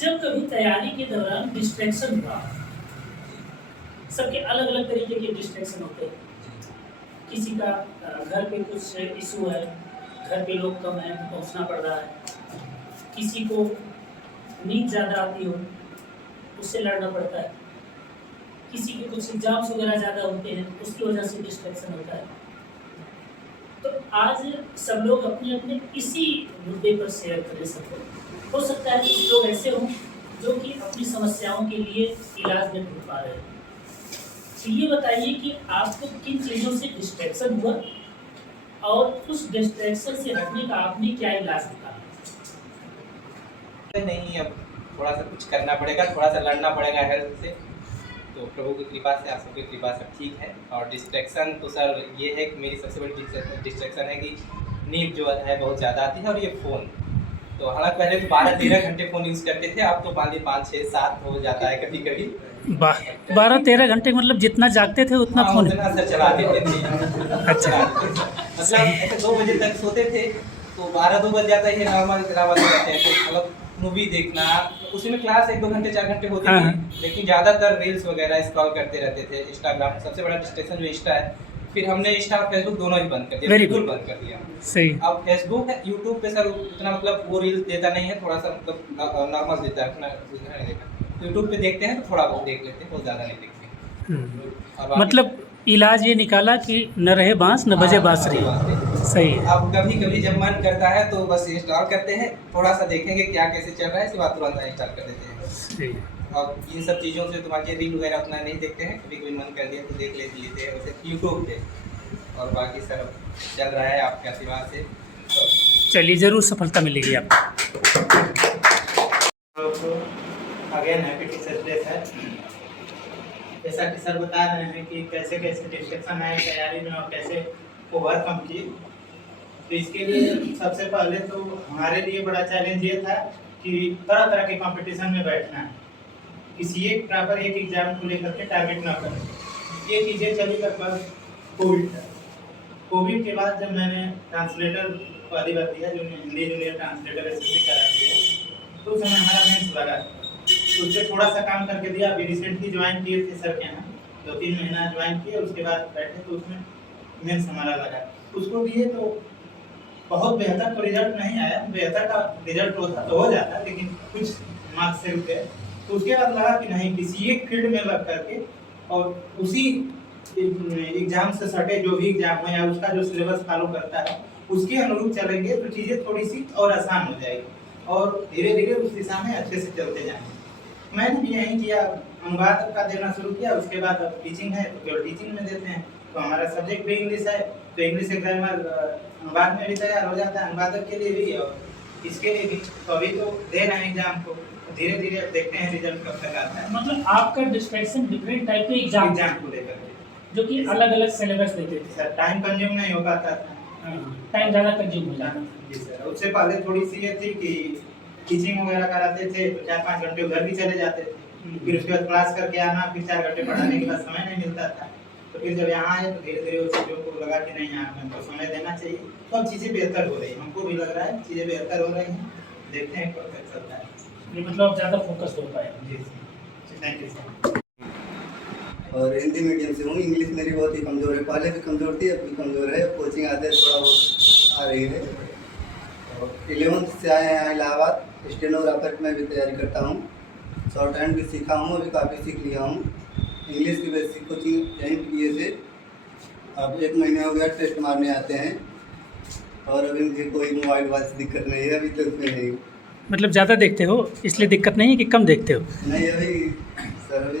जब कभी तैयारी के दौरान डिस्ट्रैक्शन हुआ, सबके अलग अलग तरीके के डिस्ट्रैक्शन होते हैं। किसी का घर पे कुछ इशू है, घर पे लोग कम हैं, पहुंचना पड़ रहा है। किसी को नींद ज़्यादा आती हो, उससे लड़ना पड़ता है। किसी के कुछ एग्जाम्स वगैरह ज़्यादा होते हैं, उसकी वजह से डिस्ट्रैक्शन होता है। तो आज सब लोग अपने अपने इसी मुद्दे पर शेयर करें सबको। हो सकता है कुछ लोग ऐसे हों जो कि अपनी समस्याओं के लिए इलाज नहीं ढूंढ पा रहे हैं। तो ये बताइए कि आपको किन चीज़ों से डिस्ट्रैक्शन हुआ और उस डिस्ट्रैक्शन से हटने का आपने क्या इलाज निकाला? नहीं, अब थोड़ा सा कुछ करना पड़ेगा, थोड़ा सा लड़ना पड़ेगा हेल्थ से। तो प्रभु की कृपा से, आप सबकी कृपा से ठीक है। और डिस्ट्रैक्शन तो सर ये है कि मेरी सबसे बड़ी डिस्ट्रैक्शन है कि नींद जो है बहुत ज़्यादा आती है। और ये फ़ोन तो हालांकि पहले तो 12-13 घंटे फ़ोन यूज़ करते थे, अब तो मान लीजिए 5-6-7 हो जाता है कभी कभी। 12-13 घंटे मतलब जितना जागते थे उतना हाँ, फोन? उतना सर चला देते थे। अच्छा। मतलब ऐसे 2 बजे तक सोते थे तो 12-2 बज जाता है, नॉर्मल रहते हैं। तो मतलब मूवी देखना, उसी में क्लास 1-2 घंटे 4 घंटे होती हाँ, थी, लेकिन ज़्यादातर रील्स वगैरह स्क्रॉल करते रहते थे। इंस्टाग्राम सबसे बड़ा डिस्ट्रैक्शन जो इंस्टा है, फिर हमने इंस्टा और फेसबुक दोनों ही बंद कर दिया, बिल्कुल बंद कर दिया। सही। अब फेसबुक है, यूट्यूब पे सर उतना मतलब वो रील्स देता नहीं है, थोड़ा सा मतलब नॉर्मल देता है, उतना यूट्यूब पे देखते हैं तो थोड़ा बहुत देख लेते हैं, बहुत ज़्यादा नहीं देखते। मतलब इलाज ये निकाला कि न रहे बांस न बजे बांसुरी। सही है। अब कभी कभी जब मन करता है तो बस इंस्टॉल करते हैं, थोड़ा सा देखेंगे क्या कैसे चल रहा है, इसके बाद तुरंत इंस्टॉल कर देते हैं। सही है। अब इन सब चीज़ों से तुम्हारे रील वगैरह उतना नहीं देखते हैं, कभी कभी मन कर दिया तो देख लेते हैं वैसे यूट्यूब पे। और बाकी सर चल रहा है आपके आशीर्वाद से। चलिए, ज़रूर सफलता मिलेगी आपको। Again happy teachers day sir. जैसा कि सर बता रहे हैं कि कैसे कैसे डिस्ट्रैक्शन आए तैयारी में और कैसे ओवरकम किए। तो इसके लिए सबसे पहले तो हमारे लिए बड़ा चैलेंज ये था कि तरह तरह के कंपटीशन में बैठना है, किसी एक प्रॉपर एक एग्जाम को लेकर के टारगेट ना करें। ये चीज़ें चली लगभग कोविड तक। कोविड के बाद जब मैंने ट्रांसलेटर पहली बार दिया, जो हिंदी जूनियर ट्रांसलेटर एसएससी कराती है, तो उस समय हमारा मेंस लगा, तो उससे थोड़ा सा काम करके दिया। अभी रिसेंटली ज्वाइन किए थे सर के यहाँ, 2-3 महीना ज्वाइन किए, उसके बाद बैठे तो उसमें मेंस हमारा लगा, उसको दिए तो बहुत बेहतर तो रिजल्ट नहीं आया। बेहतर का रिजल्ट होता तो हो जाता, लेकिन कुछ मार्क्स से रुके। तो उसके बाद लगा कि नहीं, किसी एक फील्ड में लग करके और उसी एग्जाम से सटे जो भी एग्जाम है या उसका जो सिलेबस फॉलो करता है उसके अनुरूप चलेंगे तो चीज़ें थोड़ी सी और आसान हो जाएगी और धीरे धीरे उस दिशा में अच्छे से चलते जाएंगे। मैंने भी यही किया, अनुवाद का देना शुरू किया। उसके बाद अब टीचिंग है तो केवल टीचिंग में देते हैं। तो हमारा सब्जेक्ट भी इंग्लिश है, तो इंग्लिश ग्रामर अनुवाद में भी तैयार हो जाता है, अनुवादक के लिए भी और इसके लिए भी। तो अभी तो दे रहे हैं एग्जाम को, धीरे धीरे देखते हैं रिजल्ट कब तक आता है। मतलब आपका डिस्ट्रैक्शन डिफरेंट टाइप के एग्जाम को लेकर के, जो कि अलग अलग सिलेबस देते थे। सर टाइम कंज्यूम नहीं हो पाता था। टाइम ज़्यादा कंज्यूम हो जाता। जी सर। उससे पहले थोड़ी सी ये थी कि टीचिंग वगैरह कराते थे तो 4-5 घंटे घर भी चले जाते थे, फिर उसके बाद क्लास करके आना, फिर 4 घंटे पढ़ाने के बाद समय नहीं मिलता था। तो फिर जब यहाँ आए तो धीरे धीरे उन चीज़ों को लगा कि नहीं, यहाँ हमको समय देना चाहिए। तो अब चीज़ें बेहतर हो रही हैं, हमको भी लग रहा है चीज़ें बेहतर हो रही हैं। देखते हैं कब तक चलता है। मतलब ज़्यादा फोकस हो पाए। जी थैंक यू सर। और हिंदी मीडियम से हूँ। इंग्लिश मेरी बहुत ही कमज़ोर है, पहले भी कमज़ोर थी, अब भी कमज़ोर है। कोचिंग आते हैं थोड़ा बहुत आ रही है। और 11th से आए हैं इलाहाबाद, स्टेनोग्राफर में भी तैयारी करता हूँ। शॉर्ट हैंड भी सीखा हूँ, अभी काफ़ी सीख लिया हूँ। इंग्लिश की बेसिक कोचिंग यहीं किए थे, अब 1 महीने हो गया टेस्ट मारने आते हैं। और अभी मुझे कोई मोबाइल वाइल से दिक्कत नहीं है, अभी तो उसमें नहीं। मतलब ज़्यादा देखते हो इसलिए दिक्कत नहीं है कि कम देखते हो? नहीं अभी सर, अभी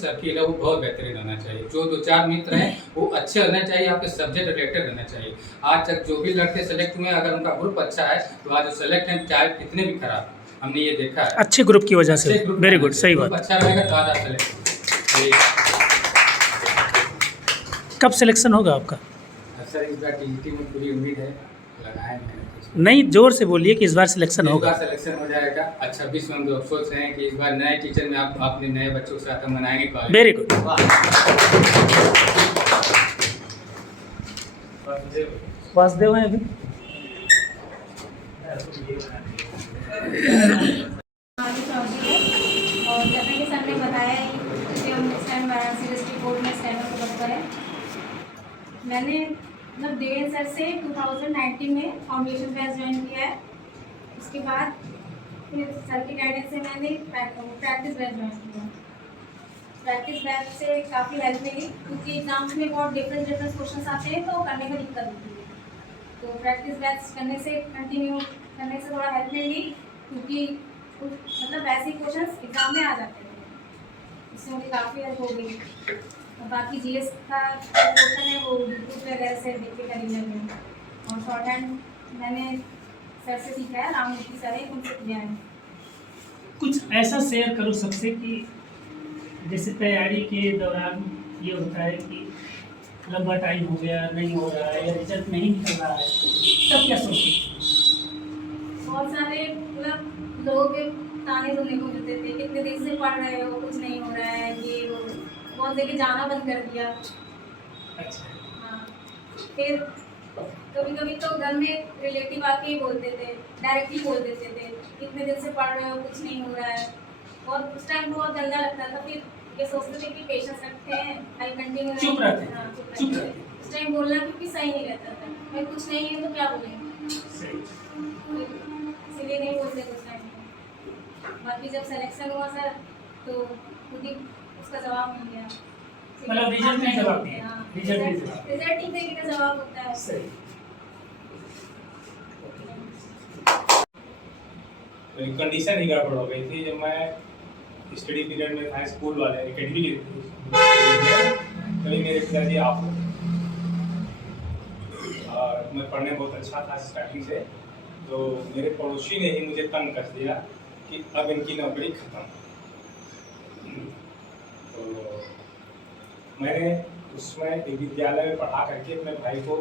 सर्किल है वो बहुत बेहतरीन रहना चाहिए। जो 2-4 मित्र हैं वो अच्छे रहना चाहिए, आपके सब्जेक्ट रिलेटेड रहना चाहिए। आज तक जो भी लड़के सेलेक्ट हुए, अगर उनका ग्रुप अच्छा है तो आज जो सेलेक्ट हैं चाहे कितने भी खराब, हमने ये देखा है। अच्छे ग्रुप की वजह से। वेरी गुड, सही बात। अच्छा रहेगा तो आज आप सेलेक्ट। कब सिलेक्शन होगा आपका? सर इस बार टीजीटी में पूरी उम्मीद है, लगाए मैंने। नहीं, जोर से बोलिए कि इस बार सिलेक्शन होगा। इस बार सिलेक्शन हो जाएगा। अच्छा 26 में हम लोग सोच रहे हैं कि इस बार नए टीचर में आप अपने नए बच्चों के साथ हम मनाएंगे कॉलेज। Very good. वासुदेव हैं अभी? मैंने मतलब देवेंद्र सर से 2019 में फाउंडेशन बैच ज्वाइन किया है। उसके बाद फिर सर की गाइडेंस से मैंने प्रैक्टिस बैच ज्वाइन किया। प्रैक्टिस बैच से काफ़ी हेल्प मिली क्योंकि एग्जाम्स में बहुत डिफरेंट क्वेश्चन आते हैं तो करने में दिक्कत होती है। तो प्रैक्टिस बैच करने से कंटिन्यू करने से थोड़ा हेल्प मिली क्योंकि मतलब वैसे क्वेश्चन एग्जाम में आ जाते थे, इससे मुझे काफ़ी हेल्प हो गई। और बाकी जीएस का क्वेश्चन है वो यूट्यूब वगैरह से देख के कर ही लगी हूँ। और शॉर्ट हैंड मैंने सर से सीखा है, राममूर्ति सर है, उनसे किया है। कुछ ऐसा शेयर करो सबसे कि जैसे तैयारी के दौरान ये होता है कि लंबा टाइम हो गया, नहीं हो रहा है या रिजल्ट नहीं निकल रहा है, तब क्या सोचते? बहुत सारे मतलब लोगों के ताने सुनने को मिलते थे, कितने दिन से पढ़ रहे हो, कुछ नहीं हो रहा है, ये वो, बहुत जगह जाना बंद कर दिया। अच्छा, हाँ, फिर कभी कभी तो घर में रिलेटिव आके ही बोलते थे, डायरेक्टली बोल देते थे, कितने दिन से पढ़ रहे हो, कुछ नहीं हो रहा है। और उस टाइम बहुत गंदा लगता था। फिर ये सोचते थे कि पेशेंस रखते हैं, आई कंटिन्यू चुप रहते हैं। हाँ, चुप चुप रहते रहते हैं। उस टाइम बोलना क्योंकि सही नहीं रहता था, भाई कुछ नहीं है तो क्या बोलेंगे, सही। इसीलिए नहीं बोलते उस टाइम। बाकी जब सिलेक्शन हुआ सर तो खुद ही उसका जवाब मिल गया। मतलब रिजल्ट नहीं जवाब दिया, हाँ, रिजल्ट नहीं जवाब। रिजल्ट ही देने का जवाब होता है। सही। तो एक कंडीशन ही गड़बड़ हो गई थी जब मैं स्टडी पीरियड में था, स्कूल वाले एकेडमी के तभी मेरे पिताजी आप हो। और मैं पढ़ने बहुत अच्छा था स्टार्टिंग से, तो मेरे पड़ोसी ने ही मुझे तंग कर दिया कि अब इनकी नौकरी खत्म। तो मैंने उसमें एक विद्यालय में पढ़ा करके अपने भाई को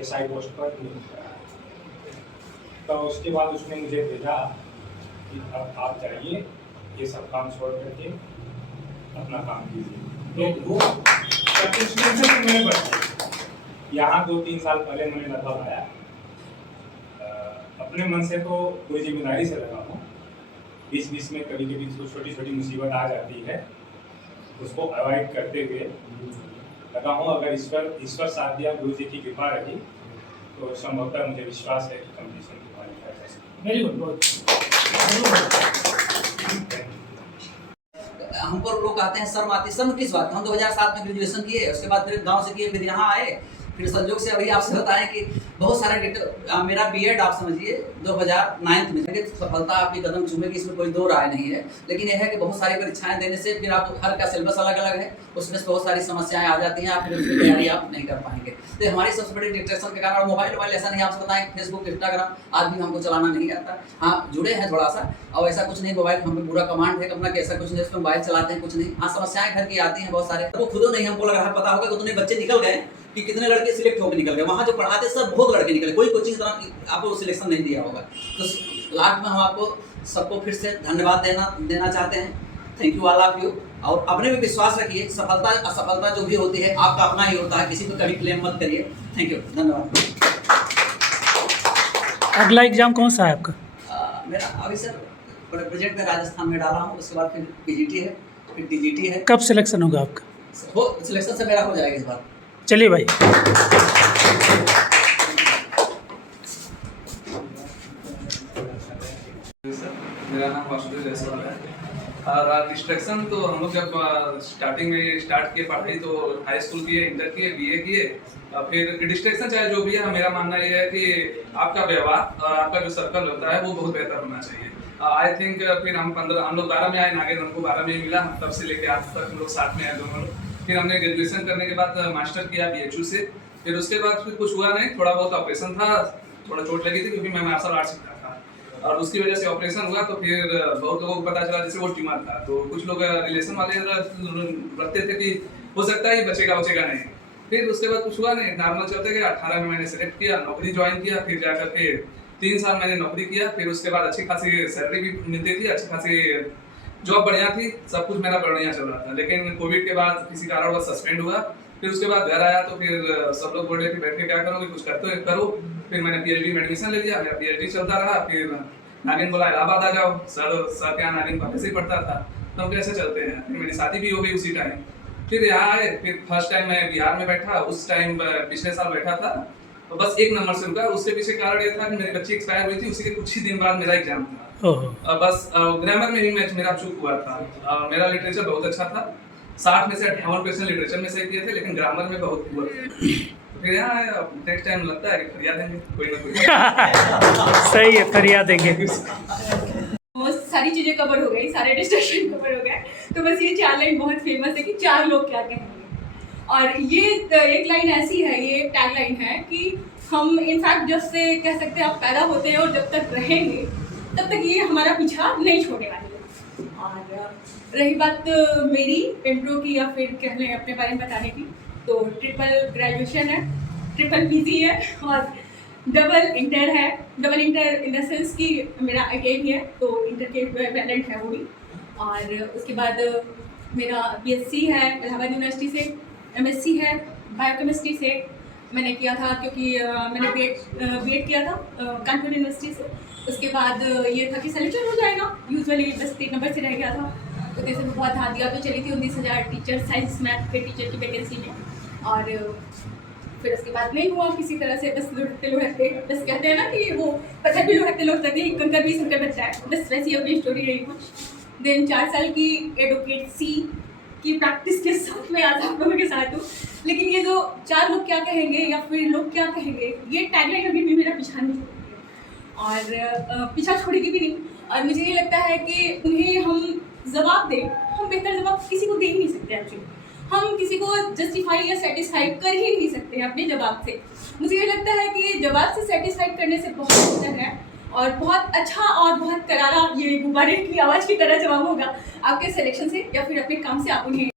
एसआई पोस्ट पर नियुक्त करा। तो उसके बाद उसने मुझे भेजा कि अब आप जाइए, ये सब काम छोड़ करके अपना काम कीजिए। तो वो टेंशन में बढ़ गई। यहाँ 2-3 साल पहले मैंने लगभग आया, अपने मन से तो कोई जिम्मेदारी से लगा हूँ। बीच बीच में कभी कभी छोटी छोटी मुसीबत आ जाती है, उसको अवॉइड करते हुए लगा हूँ। अगर ईश्वर साथ दिया, गुरु जी की कृपा रही, तो संभवतः मुझे विश्वास है कि कंपटीशन की क्वालिफाई कर सकते। वेरी गुड, बहुत। हमको लोग कहते हैं शर्म आती, शर्म किस बात? हम 2007 में ग्रेजुएशन किए, उसके बाद फिर गांव से किए, फिर यहाँ आए, फिर संजोग से अभी आपसे बताएं कि बहुत सारे मेरा बीएड आप समझिए 2009 में, लेकिन सफलता आपकी कदम चूमेगी, इसमें कोई दो राय नहीं है। लेकिन यह है कि बहुत सारी परीक्षाएं देने से फिर आप हर का सिलेबस अलग अलग है, उसमें से बहुत सारी समस्याएं आ जाती हैं, आप फिर उसकी तैयारी आप नहीं कर पाएंगे। तो हमारी सबसे बड़ी डिस्ट्रैक्शन के कारण मोबाइल ऐसा नहीं, आपसे बताएं फेसबुक इंस्टाग्राम आज भी हमको चलाना नहीं आता। हाँ, जुड़े हैं थोड़ा सा, और ऐसा कुछ नहीं मोबाइल हम पे पूरा कमांड है अपना कि ऐसा कुछ नहीं, उसमें मोबाइल चलाते हैं कुछ नहीं। हाँ, समस्याएं घर की आती हैं बहुत सारे, वो खुद नहीं हमको लग रहा है, पता होगा कि उतने बच्चे निकल गए कि कितने लड़के सिलेक्ट होकर निकल गए। वहाँ जो पढ़ाते सब बहुत लड़के निकले, कोई कोचिंग तरह आपको सिलेक्शन नहीं दिया होगा। तो लास्ट में हम आपको सबको फिर से धन्यवाद देना चाहते हैं। Thank you all of you. और अपने भी विश्वास रखिए, सफलता असफलता जो भी होती है आपका अपना ही होता है, किसी को कभी क्लेम मत करिए। थैंक यू, धन्यवाद। अगला एग्जाम कौन सा है आपका? मेरा अभी सर प्रेजेंट में राजस्थान में डाला हूँ, उसके बाद फिर पीजीटी है, फिर टीजीटी है। कब सिलेक्शन होगा आपका? वो सिलेक्शन से मेरा हो जाएगा इस बार। चलिए भाई। मेरा नाम वासुदेव जायसवाल है। और डिस्ट्रैक्शन तो हम लोग जब स्टार्टिंग में स्टार्ट किए पढ़ाई तो हाई स्कूल किए, इंटर किए, बीए किए, फिर डिस्ट्रैक्शन चाहे जो भी है, मेरा मानना ये है कि आपका व्यवहार और आपका जो सर्कल होता है वो बहुत बेहतर होना चाहिए। आई थिंक फिर हम लोग 12 में आए, नागेंद्र हमको 12 में मिला, तब से लेके आज तक हम लोग साथ में आए दोनों लोग। फिर हमने ग्रेजुएशन करने के बाद मास्टर किया BHU से, फिर उसके बाद फिर कुछ हुआ नहीं, थोड़ा बहुत ऑपरेशन था, थोड़ा चोट लगी थी क्योंकि मैं मार्शल आर्ट सीखता था, और उसकी वजह से ऑपरेशन हुआ। तो फिर बहुत लोगों को पता चला जैसे वो ट्यूमर था, तो कुछ लोग रिलेशन वाले रखते थे कि हो सकता है बचेगा नहीं। फिर उसके बाद कुछ हुआ नहीं, नॉर्मल चलते गए। 18 में मैंने सेलेक्ट किया, नौकरी ज्वाइन किया, फिर जाकर के 3 साल मैंने नौकरी किया। फिर उसके बाद अच्छी खासी सैलरी भी मिलती थी, अच्छी खासी जॉब बढ़िया थी, सब कुछ मेरा बढ़िया चल रहा था। लेकिन कोविड के बाद किसी कारणवश सस्पेंड हुआ। फिर उसके बाद घर आया तो फिर सब लोग बोले कि बैठ के क्या करोगे, कुछ करते करो। फिर मैंने PhD में एडमिशन ले लिया, मेरा PhD चलता रहा। फिर नागिन बोला इलाहाबाद आ जाओ, सर के यहाँ नागिन पहले से ही पढ़ता था, तो हम कैसे चलते हैं। फिर मेरी शादी भी हो गई उसी टाइम, फिर यहाँ आए, फिर फर्स्ट टाइम मैं बिहार में बैठा, उस टाइम पिछले साल बैठा था, तो बस 1 नंबर से रुका। उसके पीछे कारण ये था कि मेरी बच्ची एक्सपायर हुई थी, उसी के कुछ ही दिन बाद मेरा एग्जाम था। बस ग्रामर में ही मेरा चूक हुआ था। मेरा लिटरेचर बहुत अच्छा था, 60 में से 58 क्वेश्चन लिटरेचर में से किए थे, लेकिन ग्रामर में बहुत हुआ। फिर यहाँ आए, नेक्स्ट टाइम लगता है कि फरियाद देंगे कोई ना कोई। सही है, फरियाद देंगे। वो सारी चीज़ें कवर हो गई, सारे डिस्ट्रक्शन कवर हो गए। तो बस ये 4 लाइन बहुत फेमस है कि 4 लोग क्या कहेंगे। और ये एक लाइन ऐसी है, ये टैग लाइन है कि हम इनफैक्ट जब से कह सकते हैं आप पैदा होते हैं और जब तक रहेंगे तब तक ये हमारा पीछा नहीं छोड़ने वाले हैं। और रही बात मेरी इंट्रो की या फिर कह लें अपने बारे में बताने की, तो ट्रिपल ग्रेजुएशन है, ट्रिपल पीजी है और डबल इंटर है। Double inter in the sense कि मेरा अगेन है, तो इंटर के वैलेंट है वो भी। और उसके बाद मेरा बीएससी है इलाहाबाद यूनिवर्सिटी से, एमएससी है बायोकेमिस्ट्री से मैंने किया था, क्योंकि मैंने बीएड किया था कानपुर यूनिवर्सिटी से। उसके बाद ये था कि सिलेक्शन हो जाएगा, यूजुअली बस 3 नंबर से रह गया था, तो जैसे मैं बहुत ध्यान दिया। तो चली थी 19,000 टीचर साइंस मैथ के टीचर की वैकेंसी में, और फिर उसके बाद नहीं हुआ किसी तरह से, बस लुढ़कते बस कहते हैं ना कि वो पत्थर भी लुढ़कते कंकर भी संकर बचता है, बस वैसी अपनी स्टोरी रही कुछ। देन 4 साल की एडवोकेट सी की प्रैक्टिस के साथ मैं आज आप लोगों के साथ हूँ। लेकिन ये जो 4 लोग क्या कहेंगे या फिर लोग क्या कहेंगे, ये टैगलाइन अभी भी मेरा पीछा नहीं छोड़ेगी और पीछा छोड़ेगी भी नहीं। और मुझे ये लगता है कि उन्हें हम जवाब दें, हम बेहतर जवाब किसी को दे ही नहीं सकते एक्चुअली। हम किसी को जस्टिफाई या सेटिस्फाई कर ही नहीं सकते हैं अपने जवाब से। मुझे ये लगता है कि जवाब से सेटिस्फाइड करने से बहुत बेहतर है और बहुत अच्छा और बहुत करारा, ये गुब्बारे की आवाज़ की तरह जवाब होगा आपके सिलेक्शन से या फिर अपने काम से आप उन्हें